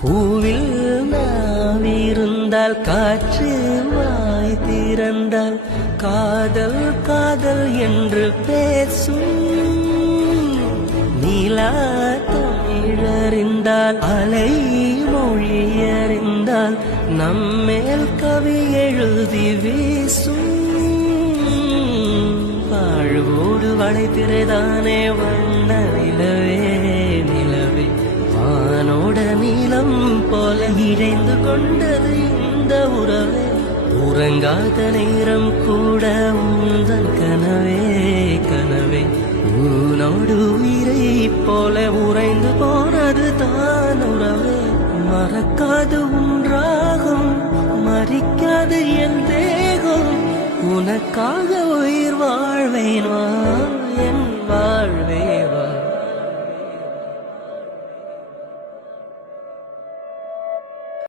பூவில் நாவிருந்தால் காற்று வாய் திறந்தால் காதல் காதல் என்று பேசும். நீலா தமிழறிந்தால் அலை மொழியறிந்தால் நம்மேல் கவி எழுதி வீசும். வாழ்வோடு வளைத்திரைதானே வண்ண நிலவே நிலவே வானோட நீளம் போல இழைந்து கொண்டது இந்த உறவே. உறங்காத நேரம் கூட உந்தன் கனவே கனவே உனோடு உயிரை போல உறைந்து போனது தான் உறவே. மறக்காது உன்றாகும் மறிக்காது என் தேகம் உனக்காக உயிர் வாழ்வேன்.